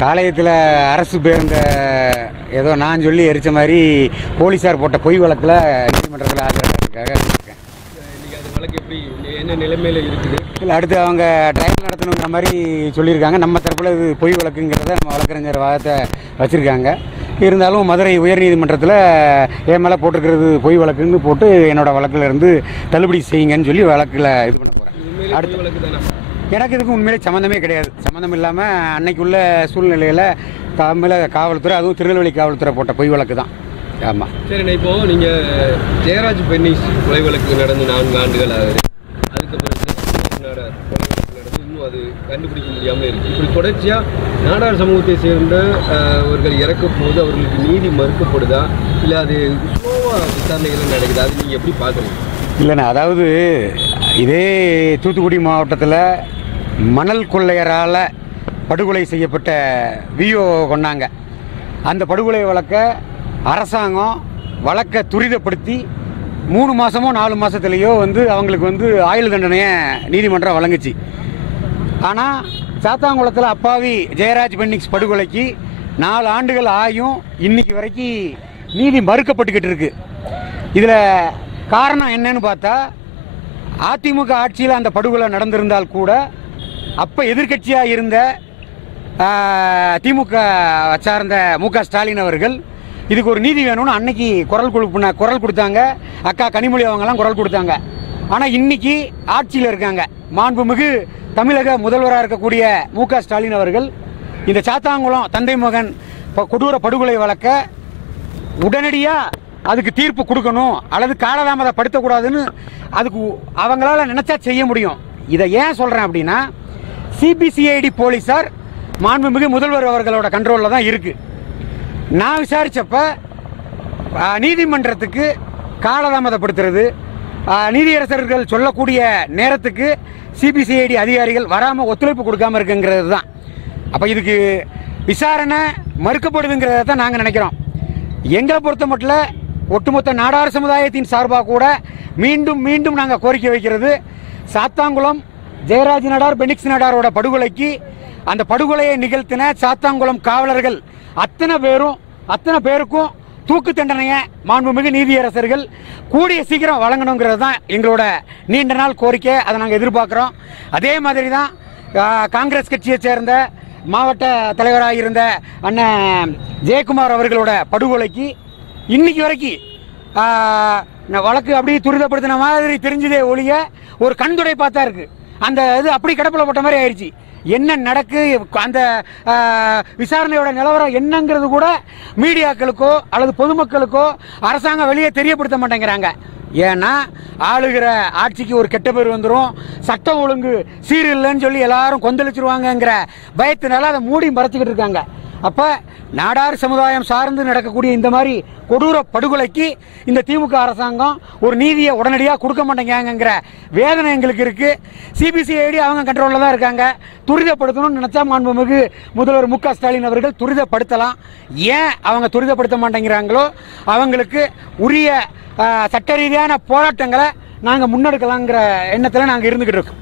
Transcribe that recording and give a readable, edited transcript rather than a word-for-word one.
தாளையத்தில் அரசு பேருந்த ஏதோ நான் சொல்லி எரிச்ச மாதிரி போலீஸார் போட்ட பொய் வழக்கில் நீதிமன்றத்தில் ஆஜராகிறதுக்காக இருக்கேன். வழக்கு எப்படி என்ன நிலைமையில் இருக்குது? இல்லை, அடுத்து அவங்க ட்ரையல் நடத்தணுங்கிற மாதிரி சொல்லியிருக்காங்க. நம்ம தரப்பில் இது பொய் வழக்குங்கிறத நம்ம வழக்கறிஞர் வாதத்தை வச்சுருக்காங்க. இருந்தாலும் மதுரை உயர்நீதிமன்றத்தில் என் மேலே போட்டிருக்கிறது பொய் வழக்குன்னு போட்டு என்னோடய வழக்கில் இருந்து தள்ளுபடி செய்யுங்கன்னு சொல்லி வழக்கில் இது பண்ண போகிறேன். அடுத்த வழக்கு தானே? எனக்கு இதுக்கு உண்மையிலே சம்மந்தமே கிடையாது. சம்மந்தம் இல்லாமல் அன்னைக்குள்ள சூழ்நிலையில் தமிழக காவல்துறை, அதுவும் திருநெல்வேலி காவல்துறை போட்ட பொய் வழக்கு தான். ஆமாம். சரிண்ணா, இப்போது நீங்கள் ஜெயராஜ் பென்னிஸ் கொலை வழக்கு நடந்து 4 ஆண்டுகள் ஆகுது. அதுக்கப்புறம் கொலை வழக்கு நடந்து இன்னும் அது கண்டுபிடிக்க முடியாமல் இருக்குது. இப்படி தொடர்ச்சியாக நாடார் சமூகத்தை சேர்ந்த அவர்கள் இறக்கும் போது அவர்களுக்கு நீதி மறுக்கப்படுதா, இல்லை அது ஸ்லோவாக விசாரணைகள் நடக்குது? அது நீங்கள் எப்படி பார்க்குறீங்க? இல்லைண்ணா, அதாவது இதே தூத்துக்குடி மாவட்டத்தில் மணல் கொள்ளையரால் படுகொலை செய்யப்பட்ட விஓ கொண்டாங்க. அந்த படுகொலை வழக்கை அரசாங்கம் வழக்கை துரிதப்படுத்தி 3 மாதமோ 4 மாதத்துலேயோ அவங்களுக்கு ஆயுள் தண்டனையை நீதிமன்றம் வழங்குச்சு. ஆனால் சாத்தாங்குளத்தில் அப்பாவி ஜெயராஜ் பென்னிக்ஸ் படுகொலைக்கு 4 ஆண்டுகள் ஆயும் இன்னைக்கு வரைக்கும் நீதி மறுக்கப்பட்டுக்கிட்டு இருக்கு. இதில் காரணம் என்னன்னு பார்த்தா, அதிமுக ஆட்சியில் அந்த படுகொலை நடந்திருந்தால் கூட அப்போ எதிர்க்கட்சியாக இருந்த திமுக சார்ந்த மு.க. ஸ்டாலின் அவர்கள் இதுக்கு ஒரு நீதி வேணும்னு அன்னைக்கு குரல் கொடுத்தாங்க. அக்கா கனிமொழி அவங்கெல்லாம் குரல் கொடுத்தாங்க. ஆனால் இன்னைக்கு ஆட்சியில் இருக்காங்க மாண்புமிகு தமிழக முதல்வராக இருக்கக்கூடிய மு.க. ஸ்டாலின் அவர்கள் இந்த சாத்தாங்குளம் தந்தை மகன் கொடூர படுகொலை வழக்க உடனடியாக அதுக்கு தீர்ப்பு கொடுக்கணும் அல்லது காலதாமதப்படுத்தக்கூடாதுன்னு அதுக்கு அவங்களால நினைச்சா செய்ய முடியும். இதை ஏன் சொல்கிறேன் அப்படின்னா, சிபிசிஐடி போலீஸார் மாண்புமிகு முதல்வர் அவர்களோட கண்ட்ரோலில் தான் இருக்குது. நான் விசாரித்தப்ப நீதிமன்றத்துக்கு காலதாமதப்படுத்துறது, நீதியரசர்கள் சொல்லக்கூடிய நேரத்துக்கு சிபிசிஐடி அதிகாரிகள் வராமல் ஒத்துழைப்பு கொடுக்காமல் இருக்குங்கிறது தான். அப்போ இதுக்கு விசாரணை மறுக்கப்படுதுங்கிறத தான் நாங்கள் நினைக்கிறோம். எங்களை பொறுத்த மட்டும் ஒட்டுமொத்த நாடார் சமுதாயத்தின் சார்பாக கூட மீண்டும் மீண்டும் நாங்கள் கோரிக்கை வைக்கிறது, சாத்தாங்குளம் ஜெயராஜ் நடார் பெனிக்ஸ் நடாரோட படுகொலைக்கு அந்த படுகொலையை நிகழ்த்தின சாத்தாங்குளம் காவலர்கள் அத்தனை பேருக்கும் தூக்கு தண்டனையை மாண்புமிகு நீதியரசர்கள் கூடிய சீக்கிரம் வழங்கணுங்கிறது தான் எங்களோட நீண்ட நாள் கோரிக்கை. அதை நாங்கள் எதிர்பார்க்குறோம். அதே மாதிரி தான் காங்கிரஸ் கட்சியை சேர்ந்த மாவட்ட தலைவராக இருந்த அண்ணன் ஜெயக்குமார் அவர்களோட படுகொலைக்கு இன்னைக்கு வரைக்கும் வழக்கு அப்படியே துரிதப்படுத்தின மாதிரி தெரிஞ்சதே ஒழிய ஒரு கண்துடை பார்த்தா இருக்கு. அந்த இது அப்படி கிடப்பில் போட்ட மாதிரி ஆயிடுச்சு. என்ன நடக்கு, அந்த விசாரணையோட நிலவரம் என்னங்கிறது கூட மீடியாக்களுக்கோ அல்லது பொதுமக்களுக்கோ அரசாங்கம் வெளியே தெரியப்படுத்த மாட்டேங்கிறாங்க. ஏன்னா ஆளுகிற ஆட்சிக்கு ஒரு கெட்ட பேர் வந்துடும், சட்டம் ஒழுங்கு சீரில்லைன்னு சொல்லி எல்லாரும் கொந்தளிச்சிருவாங்கங்கிற பயத்தினால அதை மூடி மறைச்சிக்கிட்டு இருக்காங்க. அப்போ நாடார் சமுதாயம் சார்ந்து நடக்கக்கூடிய இந்த மாதிரி கொடூர படுகொலைக்கு இந்த திமுக அரசாங்கம் ஒரு நீதியை உடனடியாக கொடுக்க மாட்டேங்கிற வேதனை எங்களுக்கு இருக்குது. சிபிசிஐடி அவங்க கண்ட்ரோலில் தான் இருக்காங்க. துரிதப்படுத்தணும்னு நினச்சா மாண்புமிகு முதல்வர் மு.க. ஸ்டாலின் அவர்கள் துரிதப்படுத்தலாம். ஏன் அவங்க துரிதப்படுத்த மாட்டேங்கிறாங்களோ அவங்களுக்கு உரிய சட்ட ரீதியான போராட்டங்களை நாங்கள் முன்னெடுக்கலாங்கிற எண்ணத்தில் நாங்கள் இருந்துக்கிட்டு இருக்கோம்.